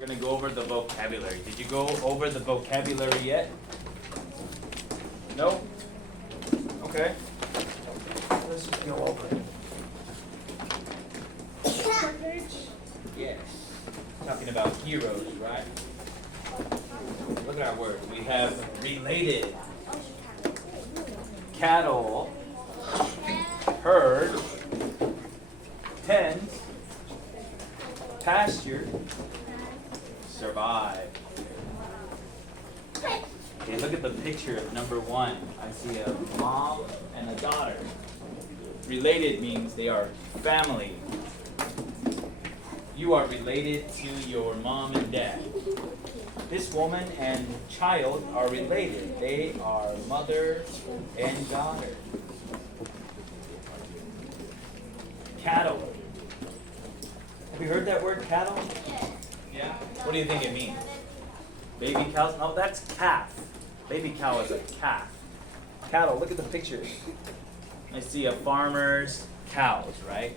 We're going to go over the vocabulary. Did you go over the vocabulary yet? No? Okay. Let's just go over it. Yes. Talking about heroes, right? Look at our word. We have related. Cattle. Herd. Tend. Pasture. Survive. Okay, look at the picture of number 1. I see a mom and a daughter. Related means they are family. You are related to your mom and dad. This woman and child are related. They are mother and daughter. Cattle. Have you heard that word, cattle? Yeah. What do you think it means? Baby cows? No, that's calf. Baby cow is a calf. Cattle, look at the picture. I see a farmer's cows, right?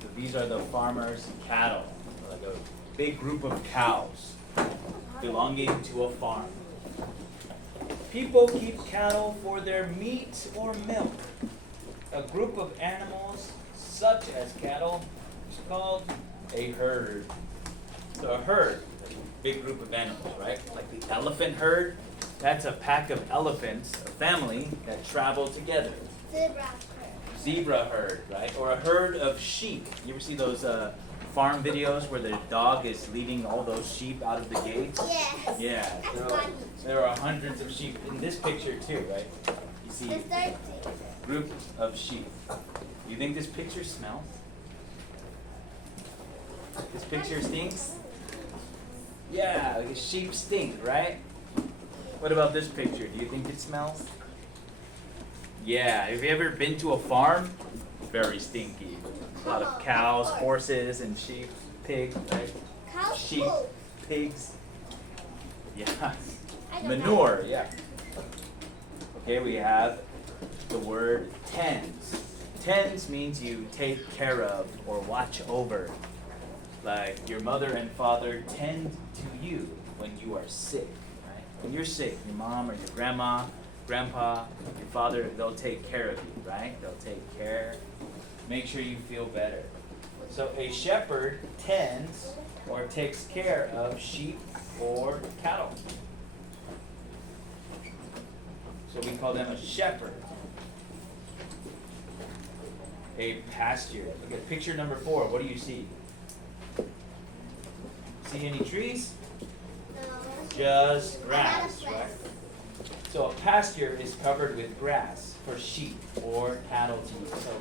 So these are the farmer's cattle. Like a big group of cows belonging to a farm. People keep cattle for their meat or milk. A group of animals, such as cattle, is called a herd. So a herd, a big group of animals, right? Like the elephant herd, that's a pack of elephants, a family that travel together. Zebra herd, right? Or a herd of sheep. You ever see those farm videos where the dog is leading all those sheep out of the gates? Yes. Yeah. There are hundreds of sheep in this picture too, right? You see a group of sheep. You think this picture smells? This picture stinks? Yeah, the sheep stink, right? What about this picture? Do you think it smells? Yeah, have you ever been to a farm? Very stinky. A lot of cows, horses, and sheep, pigs, right? Sheep, pigs. Yeah. Manure, yeah. Okay, we have the word tends. Tends means you take care of or watch over. Like your mother and father tend to you when you are sick, right? When you're sick, your mom or your grandma, grandpa, your father, they'll take care of you, right? They'll take care, make sure you feel better. So a shepherd tends or takes care of sheep or cattle. So we call them a shepherd. A pasture. Look at picture number 4. What do you see? See any trees? No. Just grass, right? So a pasture is covered with grass for sheep or cattle to eat. So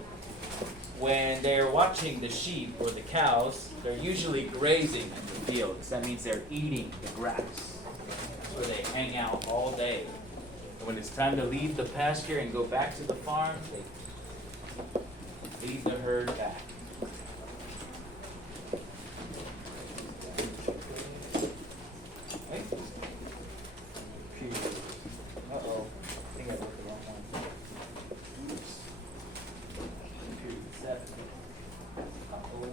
when they're watching the sheep or the cows, they're usually grazing in the fields. That means they're eating the grass. That's where they hang out all day. And when it's time to leave the pasture and go back to the farm, they lead the herd back. Uh-oh. I think I wrote the wrong one. Oops. Computer 7. Uh-oh.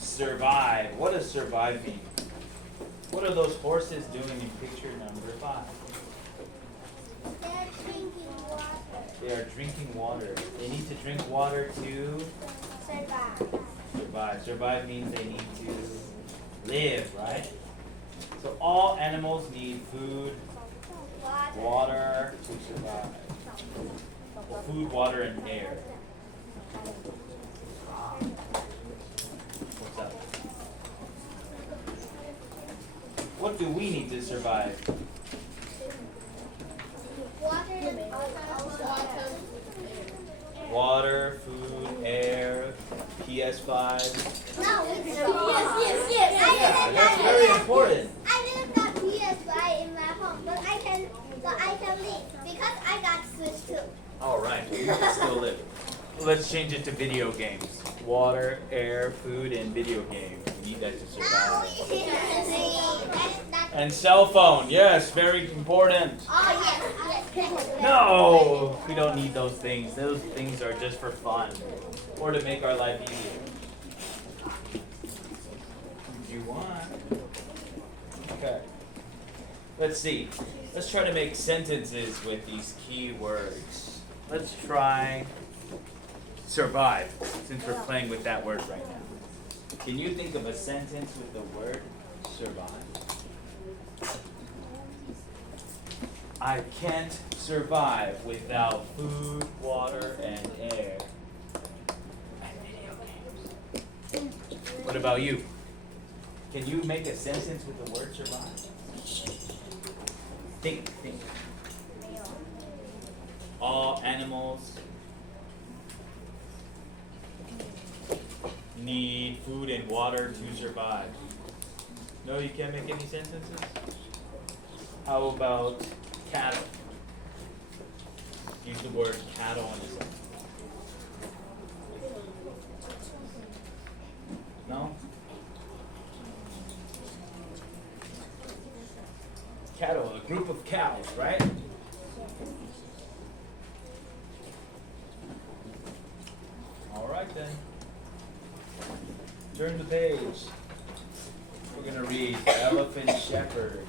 Survive. What does survive mean? What are those horses doing in picture number 5? They're drinking water. They are drinking water. They need to drink water to Survive. survive. Survive means they need to live, right? So all animals need food, water to survive. Well, food, water, and air. What's up? What do we need to survive? Water, food, air, PS5. No, yes. That's very important. I didn't have PS5 in my home, but I can leave because I got Switch too. All right, you can still live. Let's change it to video games. Water, air, food, and video games. We need that to survive. And cell phone, yes, very important. Oh yes. No, we don't need those things. Those things are just for fun. or to make our life easier? You want. Okay. Let's see. Let's try to make sentences with these key words. Let's try survive, since we're playing with that word right now. Can you think of a sentence with the word survive? I can't survive without food, water, and air. And video games. What about you? Can you make a sentence with the word survive? Think. All animals need food and water to survive. No, you can't make any sentences? How about cattle? Use the word cattle in a sentence. No? Cattle, a group of cows, right? All right then. Turn the page. We're going to read The Elephant Shepherd.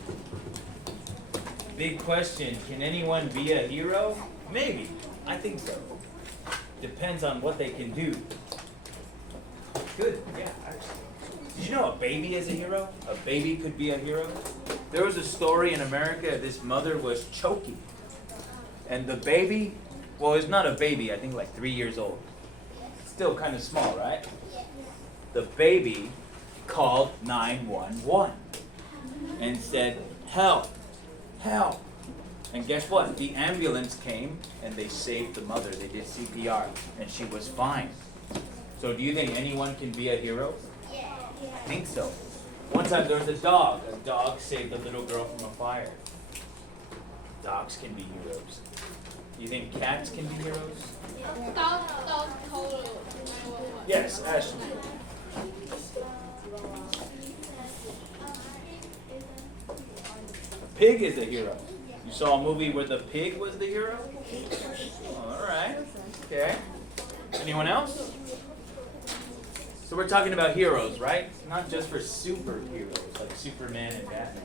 Big question, can anyone be a hero? Maybe. I think so. Depends on what they can do. Good, yeah, actually. Did you know a baby is a hero? A baby could be a hero? There was a story in America, this mother was choking. And the baby, well, it's not a baby, I think like 3 years old. Still kind of small, right? The baby called 911 and said, help, help. And guess what? The ambulance came and they saved the mother. They did CPR and she was fine. So do you think anyone can be a hero? I think so. One time there was a dog. A dog saved a little girl from a fire. Dogs can be heroes. Do you think cats can be heroes? Dog total. Yes, Ashley. Pig is a hero. You saw a movie where the pig was the hero? Alright. Okay. Anyone else? So we're talking about heroes, right? Not just for superheroes like Superman and Batman.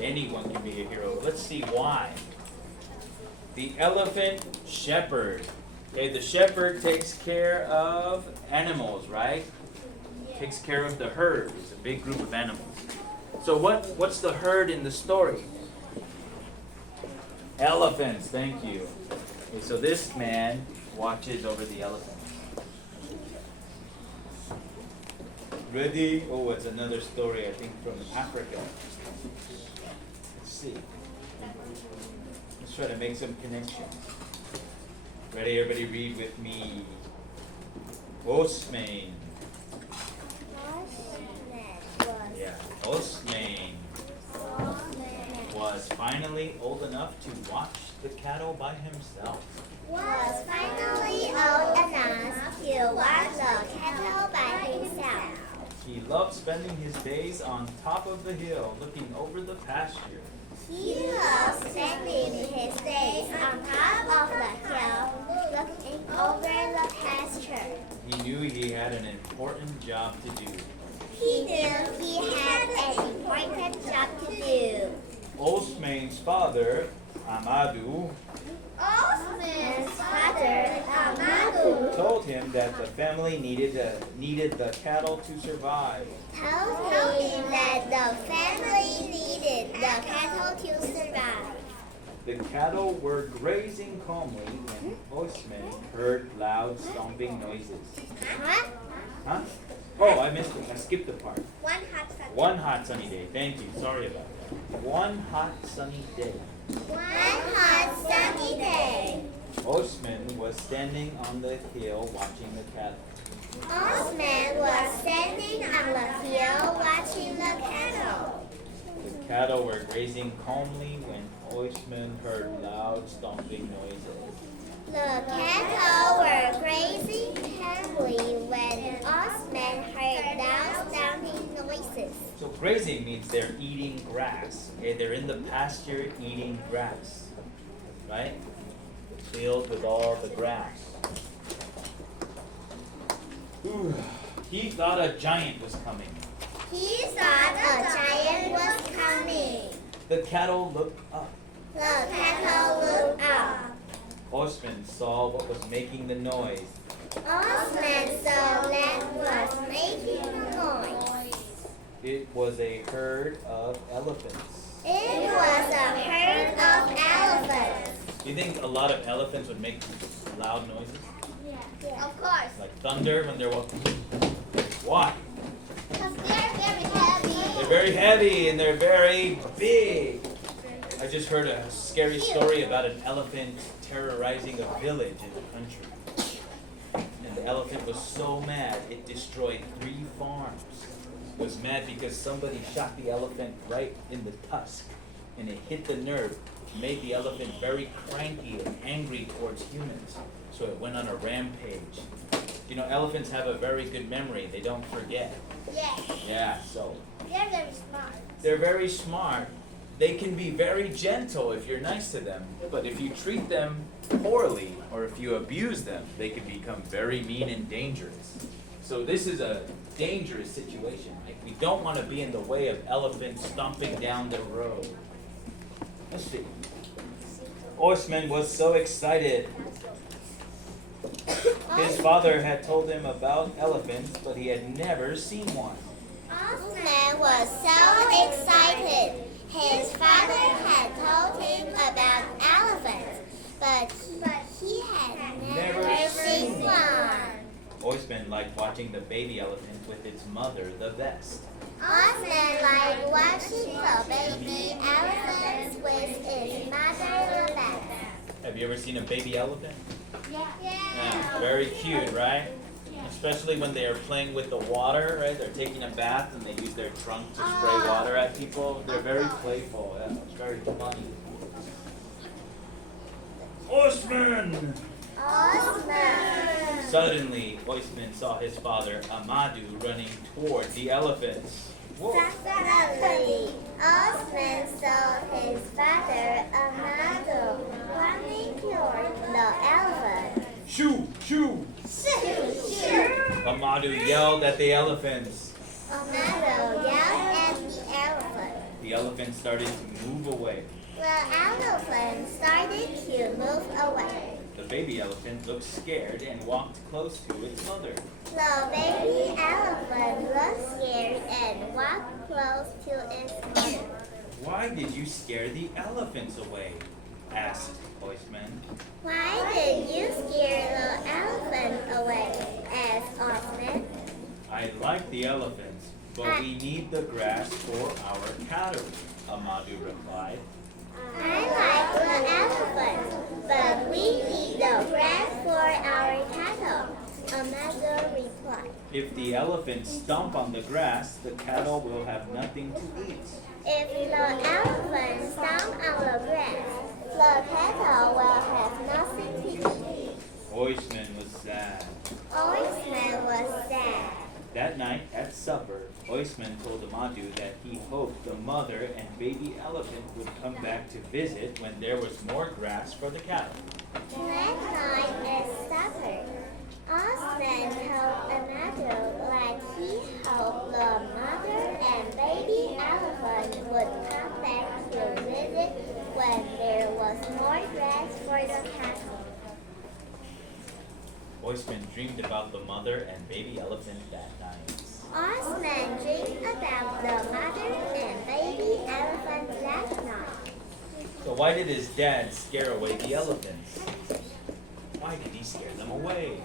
Anyone can be a hero. Let's see why. The elephant shepherd. Okay, the shepherd takes care of animals, right? Takes care of the herd. It's a big group of animals. So what's the herd in the story? Elephants, thank you. Okay, so this man watches over the elephants. Ready? Oh, it's another story, I think, from Africa. Let's see. Let's try to make some connections. Ready? Everybody read with me. Osman. Yeah. Osman was finally old enough to watch the cattle by himself. Was finally old enough to watch the cattle by himself. He loved spending his days on top of the hill, looking over the pasture. He loved spending his days on top of the hill, looking over the pasture. He knew he had an important job to do. He knew he had an important job to do. Osman's father, Amadou, Osman's father, Amadou, told him that the family needed the cattle to survive. told him that the family needed the cattle to survive. The cattle were grazing calmly when Osman heard loud stomping noises. What? Huh? Oh, I missed it. I skipped the part. One hot Sunday. One hot sunny day. Thank you. Sorry about that. One hot sunny day. One hot sunny day. Osman was standing on the hill watching the cattle. Osman was standing on the hill watching the cattle. The cattle were grazing calmly when Osman heard loud stomping noises. The cattle were grazing calmly when Osman heard loud sounding noises. So grazing means they're eating grass. Okay, they're in the pasture eating grass, right? Filled with all the grass. He thought a giant was coming. He thought a giant was coming. The cattle looked up. The cattle looked up. Horseman saw what was making the noise. Osman saw that was making a noise. It was a herd of elephants. It was a herd of elephants. You think a lot of elephants would make loud noises? Yeah. Of course. Like thunder when they're walking? Why? Because they're very heavy. They're very heavy and they're very big. I just heard a scary story about an elephant terrorizing a village in the country. And the elephant was so mad it destroyed 3 farms. It was mad because somebody shot the elephant right in the tusk and it hit the nerve, made the elephant very cranky and angry towards humans. So it went on a rampage. You know, elephants have a very good memory. They don't forget. Yes. Yeah, so They're very smart. they're very smart. They can be very gentle if you're nice to them. But if you treat them poorly or if you abuse them, they can become very mean and dangerous. So this is a dangerous situation. Like, we don't want to be in the way of elephants stomping down the road. Let's see. Horseman was so excited. His father had told him about elephants, but he had never seen one. Osman was so excited. His father had told him about elephants, but he had never seen one. Horseman liked watching the baby elephant with its mother the best. Osman liked watching the baby elephants with his mother the best. Have you ever seen a baby elephant? Yeah. Yeah, very cute, right? Especially when they are playing with the water, right? They're taking a bath and they use their trunk to spray water at people. They're very playful. Yeah, it's very funny. Horseman! Osman. Suddenly, Horseman saw his father, Amadu, running toward the elephants. Whoa. Suddenly, Osman saw his father, Amado, running toward the elephant. Shoo! Shoo! Shoot! Amadu yelled at the elephants. Amado yelled at the elephant. The elephant started to move away. The elephant started to move away. The baby elephant looked scared and walked close to its mother. The baby elephant looked scared and walked close to its mother. Why did you scare the elephants away? Asked Horseman. Why did you scare the elephant away? Asked Osman. I like the elephants, but we need the grass for our cattle, Amadu replied. I like the elephant, but we need the grass for our cattle, Amado replied. If the elephants stomp on the grass, the cattle will have nothing to eat. If the elephant stomp on the grass, the cattle will have nothing to eat. Horseman was sad. Osman was sad. That night at supper, Horseman told Amadu that he hoped the mother and baby elephant would come back to visit when there was more grass for the cattle. That night at supper, Osman told Amado that he hoped the mother and baby elephant would come back to visit when there was more grass for the cattle. Horseman dreamed about the mother and baby elephant that night. Osman dreamed about the mother and baby elephant that night. So why did his dad scare away the elephants? Why did he scare them away?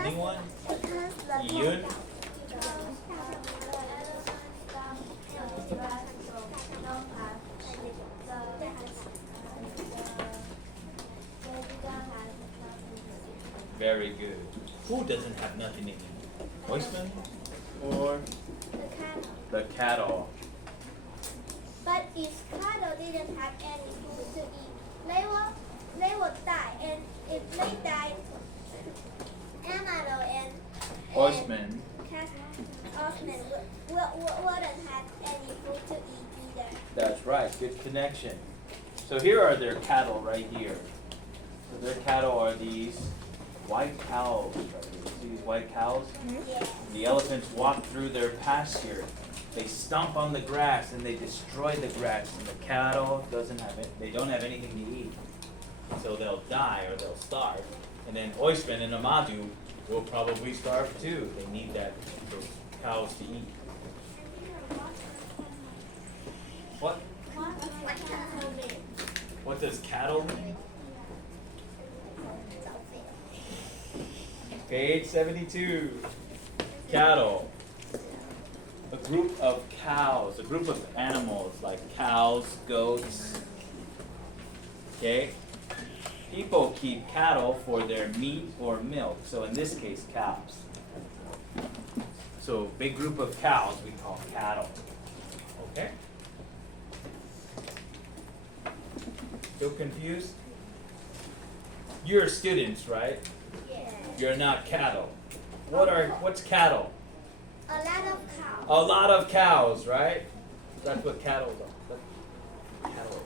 Anyone? Because the Yun? Very good. Who doesn't have nothing to eat? Horseman or the cattle? But if cattle didn't have any food to eat, they would die, and if they died, Amado and Horseman. Osman wouldn't have any food to eat either. That's right. Good connection. So here are their cattle right here. So their cattle are these white cows. See these white cows? The elephants walk through their pasture. They stomp on the grass and they destroy the grass, and the cattle they don't have anything to eat. So they'll die or they'll starve. And then Oisman and Amadou will probably starve too. They need those cows to eat. What? What does cattle mean? Page 72. Cattle. A group of cows, a group of animals like cows, goats. Okay? People keep cattle for their meat or milk. So in this case, cows. So big group of cows we call cattle. Okay? Still confused? You're students, right? Yes. You're not cattle. What's cattle? A lot of cows. A lot of cows, right? That's what cattle are. That's cattle.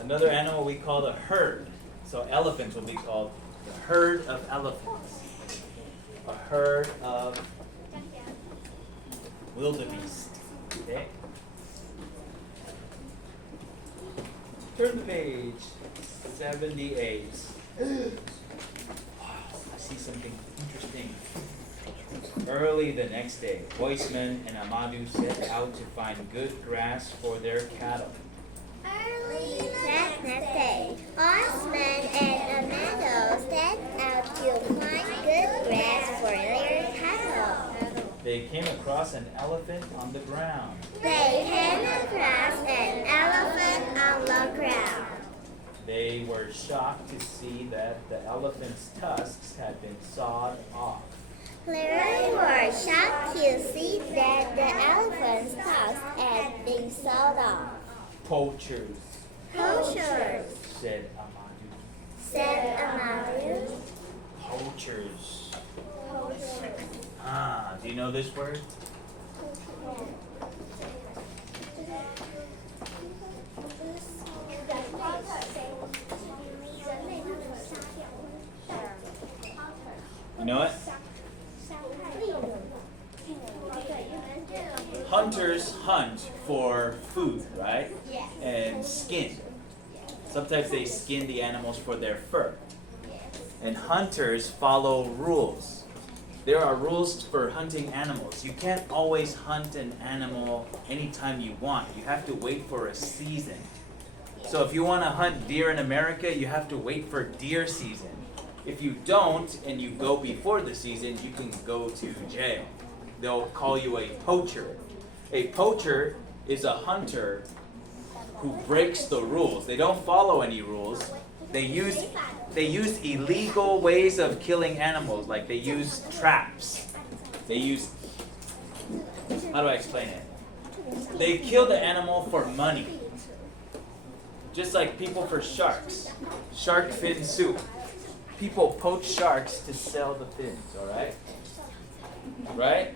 Another animal we call the herd. So elephants will be called the herd of elephants. A herd of wildebeest. Okay? Turn to page 78. Wow, I see something interesting. Early the next day, Oisman and Amadou set out to find good grass for their cattle. Early that next day, Osman and Amado set out to find good grass for their cattle. They came across an elephant on the ground. They came across an elephant on the ground. They were shocked to see that the elephant's tusks had been sawed off. They were shocked to see that the elephant's tusks had been sawed off. Poachers, Poachers, said Amadou. said Amadu. Poachers. Ah, do you know this word? You know it? Hunters hunt for food, right? And skin. Sometimes they skin the animals for their fur. And hunters follow rules. There are rules for hunting animals. You can't always hunt an animal anytime you want. You have to wait for a season. So if you want to hunt deer in America, you have to wait for deer season. If you don't and you go before the season, you can go to jail. They'll call you a poacher. A poacher is a hunter who breaks the rules. They don't follow any rules. They use illegal ways of killing animals, like they use traps. They use, how do I explain it? They kill the animal for money. Just like people for sharks. Shark fin soup. People poach sharks to sell the fins, alright? Right?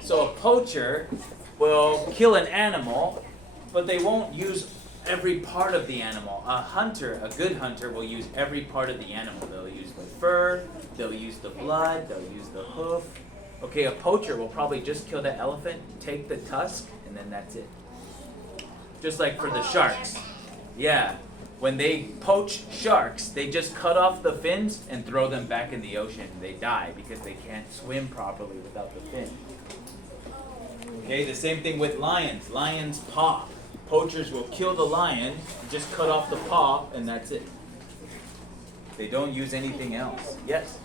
So a poacher will kill an animal, but they won't use every part of the animal. A good hunter, will use every part of the animal. They'll use the fur, they'll use the blood, they'll use the hoof. Okay, a poacher will probably just kill the elephant, take the tusk, and then that's it. Just like for the sharks. Yeah, when they poach sharks, they just cut off the fins and throw them back in the ocean. They die because they can't swim properly without the fin. Okay, the same thing with lions. Lion's paw. Poachers will kill the lion, just cut off the paw, and that's it. They don't use anything else. Yes?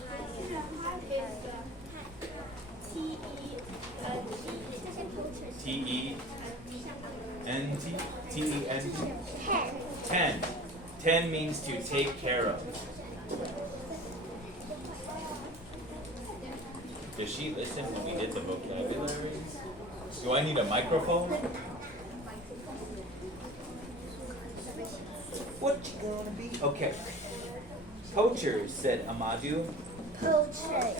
T-E-N-T? T-E-N-T? 10. 10 means to take care of. Does she listen when we did the vocabulary? Do I need a microphone? What you gonna be? Okay. Poachers, said Amadou. Poachers,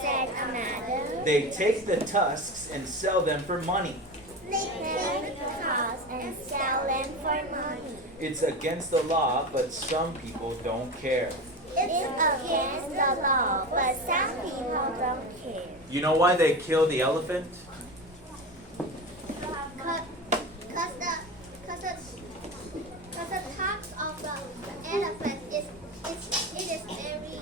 said Amado. They take the tusks and sell them for money. nickname cows and sell them for money. It's against the law, but some people don't care. It's against the law, but some people don't care. You know why they kill the elephant? Cause the tops of the elephant is very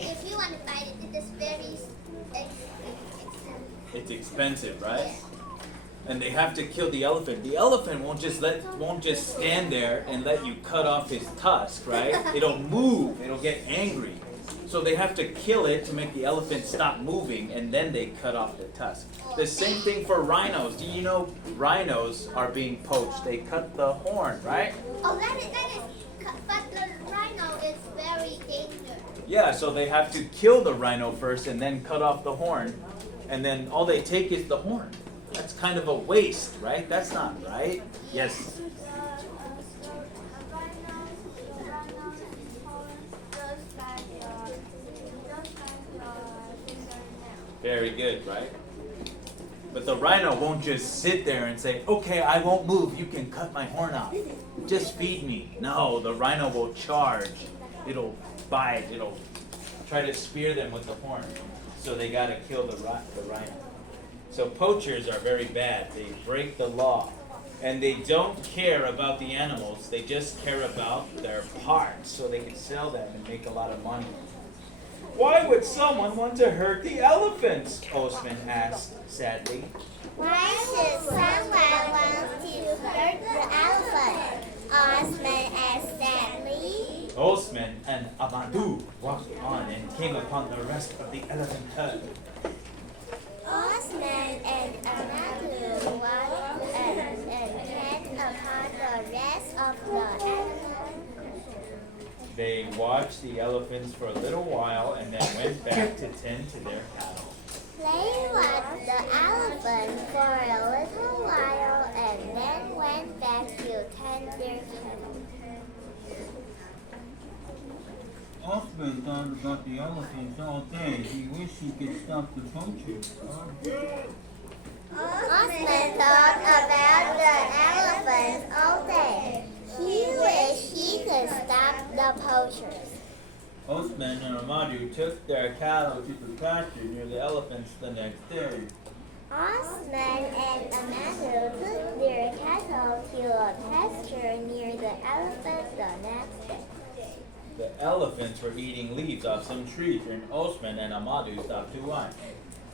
if you want to buy it, it is very expensive. It's expensive, right? And they have to kill the elephant. The elephant won't just stand there and let you cut off his tusk, right? It'll move. It'll get angry. So they have to kill it to make the elephant stop moving, and then they cut off the tusk. The same thing for rhinos. Do you know rhinos are being poached? They cut the horn, right? Oh, that is, but the rhino is very dangerous. Yeah, so they have to kill the rhino first and then cut off the horn. And then all they take is the horn. That's kind of a waste, right? That's not right. Yes. Very good, right? But the rhino won't just sit there and say, okay, I won't move, you can cut my horn off. Just feed me. No, the rhino will charge. It'll bite, it'll try to spear them with the horn. So they gotta kill the rhino. So poachers are very bad. They break the law. And they don't care about the animals, they just care about their parts so they can sell them and make a lot of money. Why would someone want to hurt the elephants? Osman asked sadly. Why should someone want to hurt the elephant? Osman asked sadly. Osman and Amadou walked on and came upon the rest of the elephant herd. Osman and Amadou walked and came upon the rest of the elephant. They watched the elephants for a little while and then went back to tend to their cattle. They watched the elephant for a little while and then went back to tend their cattle. Osman thought about the elephants all day. He wished he could stop the poachers. Osman thought about the elephants all day. He wished he could stop the poachers. Osman and Amadou took their cattle to the pasture near the elephants the next day. Osman and Amadou took their cattle to a pasture near the elephant the next day. The elephants were eating leaves off some trees and Osman and Amadou stopped to watch.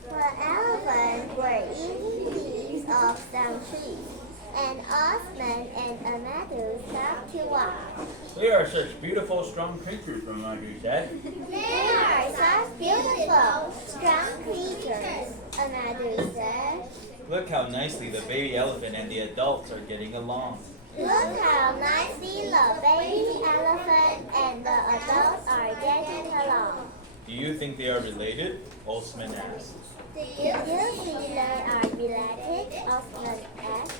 The elephants were eating leaves off some trees, and Osman and Amadou stopped to watch. They are such beautiful, strong creatures, Amadou said. They are such beautiful, strong creatures, Amadou said. Look how nicely the baby elephant and the adults are getting along. Look how nicely the baby elephant and the adults are getting along. Do you think they are related? Osman asked. Do you think they are related? Osman asked.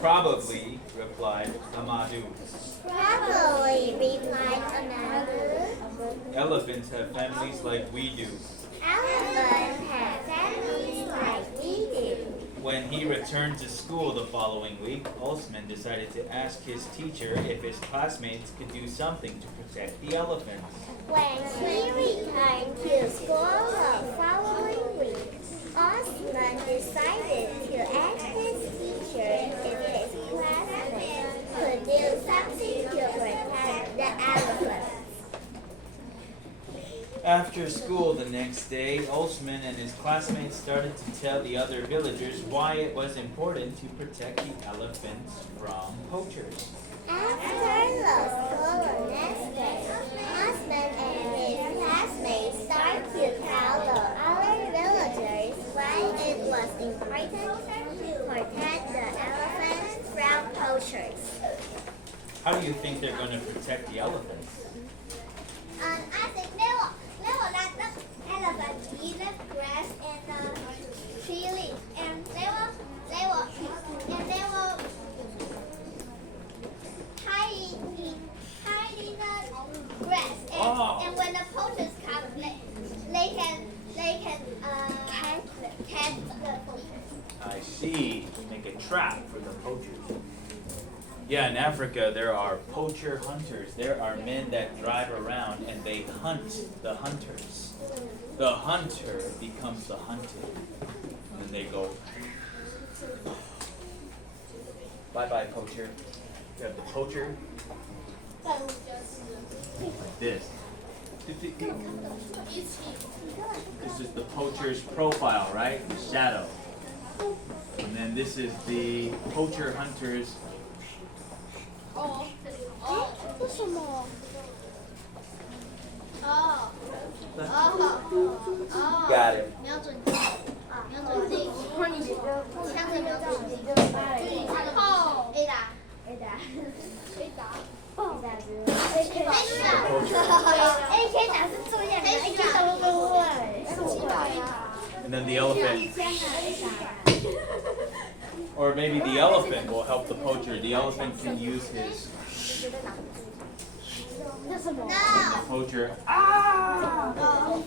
Probably, replied Amadou. Probably, replied Amadou. Elephants have families like we do. Elephants have families like we do. When he returned to school the following week, Osman decided to ask his teacher if his classmates could do something to protect the elephants. When he returned to school the following week, Osman decided to ask his teacher if his classmates could do something to protect the elephants. After school the next day, Osman and his classmates started to tell the other villagers why it was important to protect the elephants from poachers. After the school the next day, Osman and his classmates started to tell the other villagers why it was important to protect the elephants from poachers. How do you think they're going to protect the elephants? I think they will let the elephants eat the grass and tree leaves, and they will hide in the grass, and when the poachers come, see, make a trap for the poachers. Yeah, in Africa there are poacher hunters. There are men that drive around and they hunt the hunters. The hunter becomes the hunted. And they go, bye-bye, poacher. You have the poacher like this. This is the poacher's profile, right? The shadow. And then this is the poacher hunter's. Got it. 瞄准镜，枪的瞄准镜，然后 A 打 ，A 打 ，AK 打是这样的，AK 什么都会。 And then the elephant. Or maybe the elephant will help the poacher. The elephant can use his poacher. Ah! No,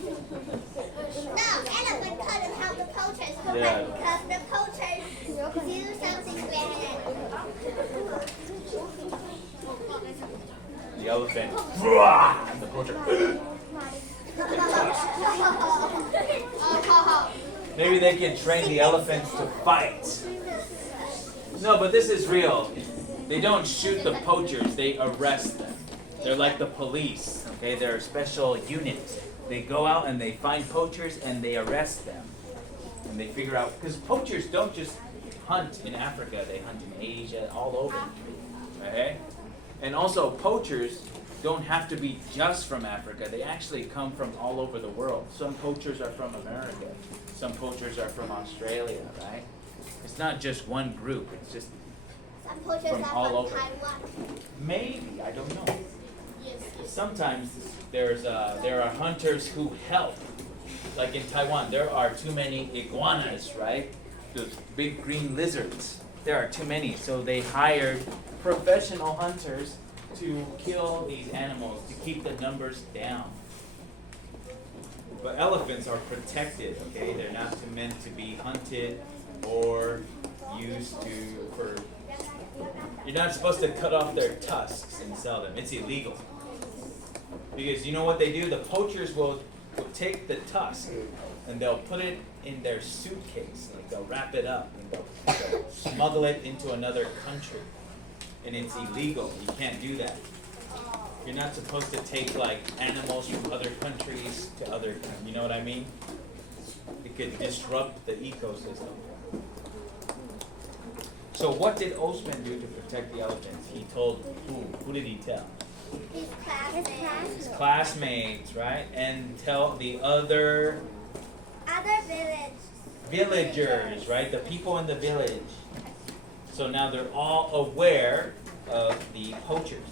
elephant couldn't help the poachers Yeah. because the poachers do something bad. The elephant. And the poacher. Maybe they can train the elephants to fight. No, but this is real. They don't shoot the poachers, they arrest them. They're like the police, okay? They're a special unit. They go out and they find poachers and they arrest them. And they figure out, because poachers don't just hunt in Africa, they hunt in Asia, all over. Okay? And also, poachers don't have to be just from Africa. They actually come from all over the world. Some poachers are from America. Some poachers are from Australia, right? It's not just one group. It's just Some poachers From are all from over. Taiwan. maybe, I don't know. Yes. Sometimes there are hunters who help. Like in Taiwan, there are too many iguanas, right? Those big green lizards. There are too many, so they hired professional hunters to kill these animals to keep the numbers down. But elephants are protected, okay? They're not meant to be hunted or used for. You're not supposed to cut off their tusks and sell them. It's illegal. Because you know what they do? The poachers will take the tusk and they'll put it in their suitcase. Like they'll wrap it up and they'll smuggle it into another country. And it's illegal. You can't do that. You're not supposed to take like animals from other countries to other, you know what I mean? It could disrupt the ecosystem. So what did Osman do to protect the elephants? He told who? Who did he tell? His classmates. His classmates, right? And tell the other Other villagers, right? The people in the village. So now they're all aware of the poachers.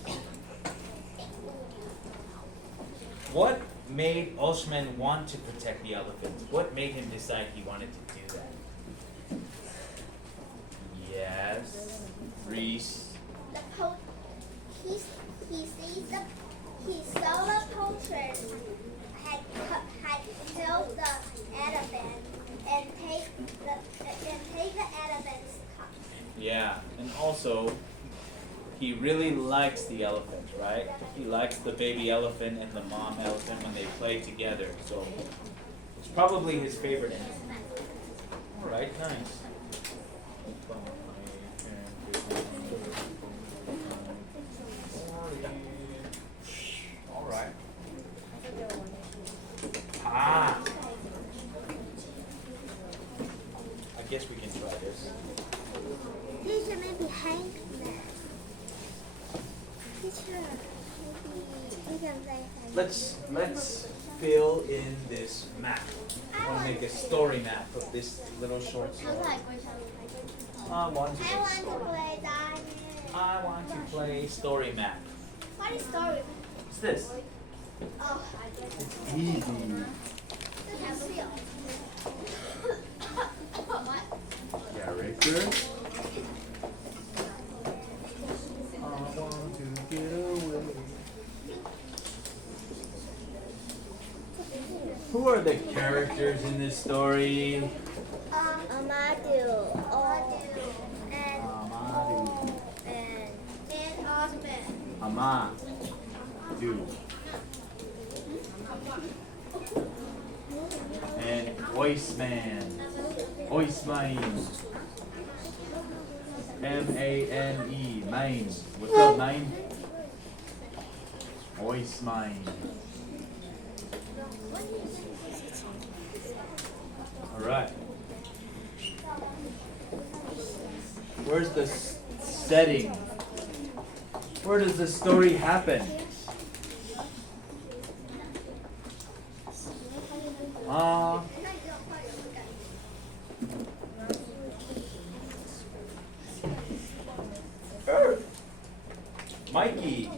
What made Osman want to protect the elephants? What made him decide he wanted to do that? Yes, Reese. He saw the poachers had killed the elephant and take the elephant's cup. Yeah, and also he really likes the elephant, right? He likes the baby elephant and the mom elephant when they play together. So it's probably his favorite animal. All right, nice. All right. Ah. I guess we can try this. Teacher, maybe hang that. Teacher, maybe we can say hang. Let's fill in this map. I want to make a story map of this little short story. I want to play diamond. I want to play story map. What is story? What's this? Oh, Easy. What? Character. I want to get away. Who are the characters in this story? Amadou. And Osman. Amadou. And Oisman. Oismain. M-A-N-E. Main. What's up, Main? Oismain. Alright. Where's the setting? Where does the story happen? Earth. Mikey.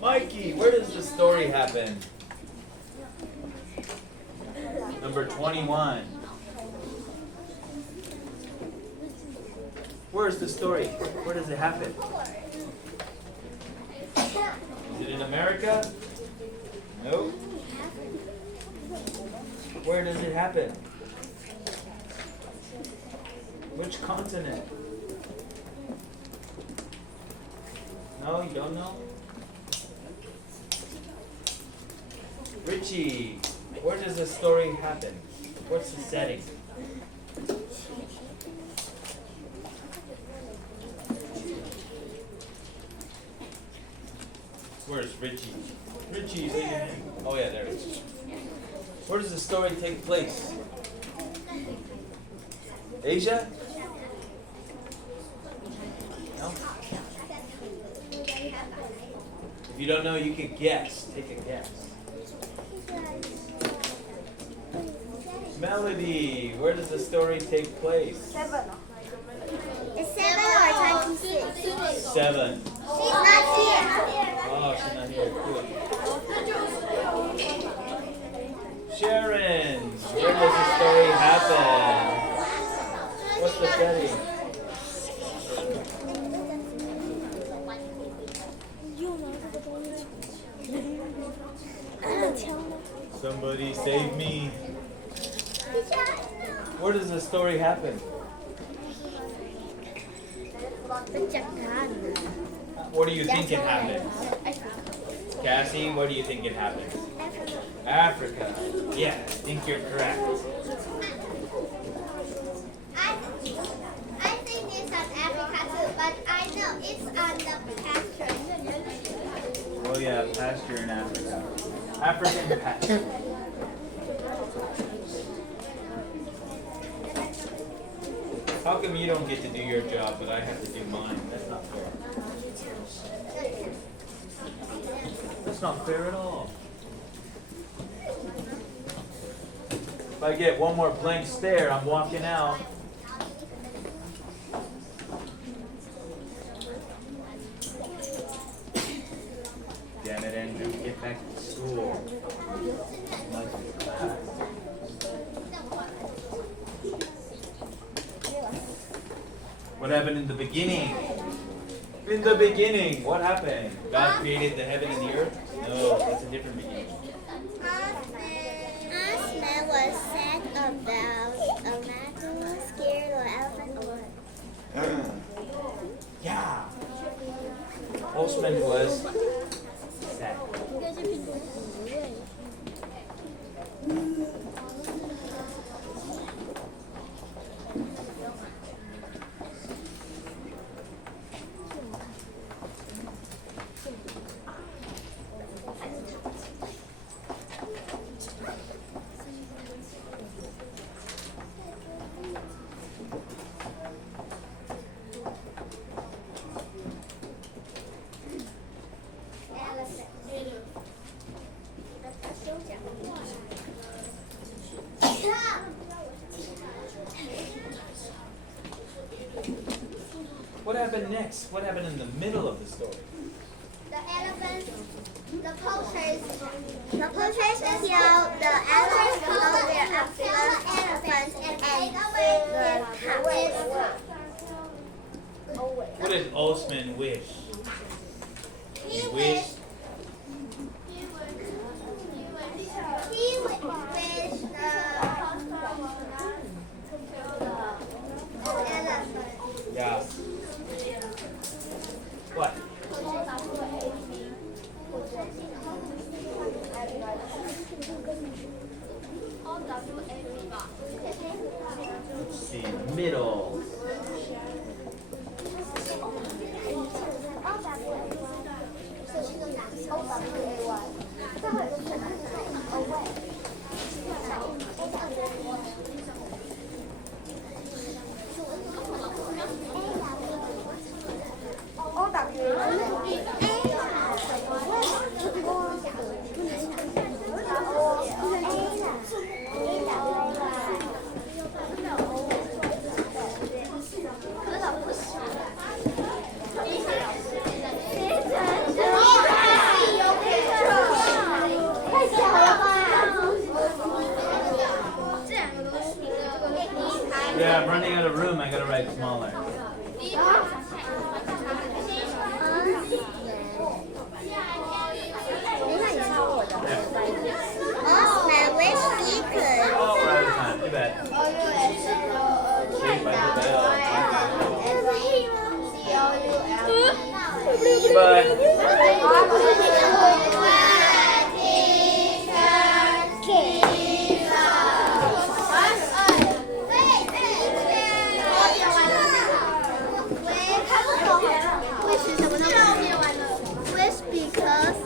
Mikey, where does the story happen? Number 21. Where's the story? Where does it happen? Is it in America? Nope. Where does it happen? Which continent? No, you don't know? Richie, where does the story happen? What's the setting? Where's Richie? Richie's in. Oh yeah, there it is. Where does the story take place? Asia? No? If you don't know, you can guess. Take a guess. Melody, where does the story take place? It's 7 or 26? 7. She's not here. Oh, she's not here. Good. Sharon, where does the story happen? What's the setting? Somebody save me. Where does the story happen? What do you think it happens? Cassie, what do you think it happens? Africa. Yeah, I think you're correct. I think it's on Africa too, but I know it's on the pasture. Oh yeah, pasture in Africa. African pasture. How come you don't get to do your job, but I have to do mine? That's not fair. That's not fair at all. If I get one more blank stare, I'm walking out. Damn it, Andrew, get back to school. What happened in the beginning? In the beginning, what happened? God created the heaven and the earth? No, that's a different beginning. Osman was sad about a madman, scared, or elephant, or what? Yeah. Osman was sad. What happened next? What happened in the middle of the story? The elephants, the poachers The poachers killed the elephants on their elephants and the cows. What did Osman wish? He wished. wished Let's see, middle. Yeah, I'm running out of room. I gotta write smaller. Osman wish he could. Oh, we're out of time. Too bad. Saved by the bell. Because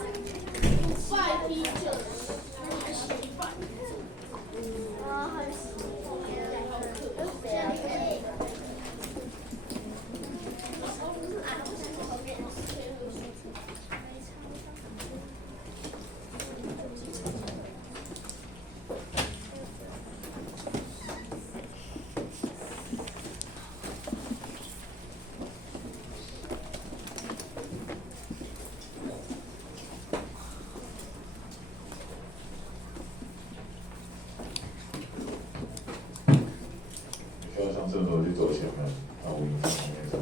需要上厕所去走前门，到513旁边走。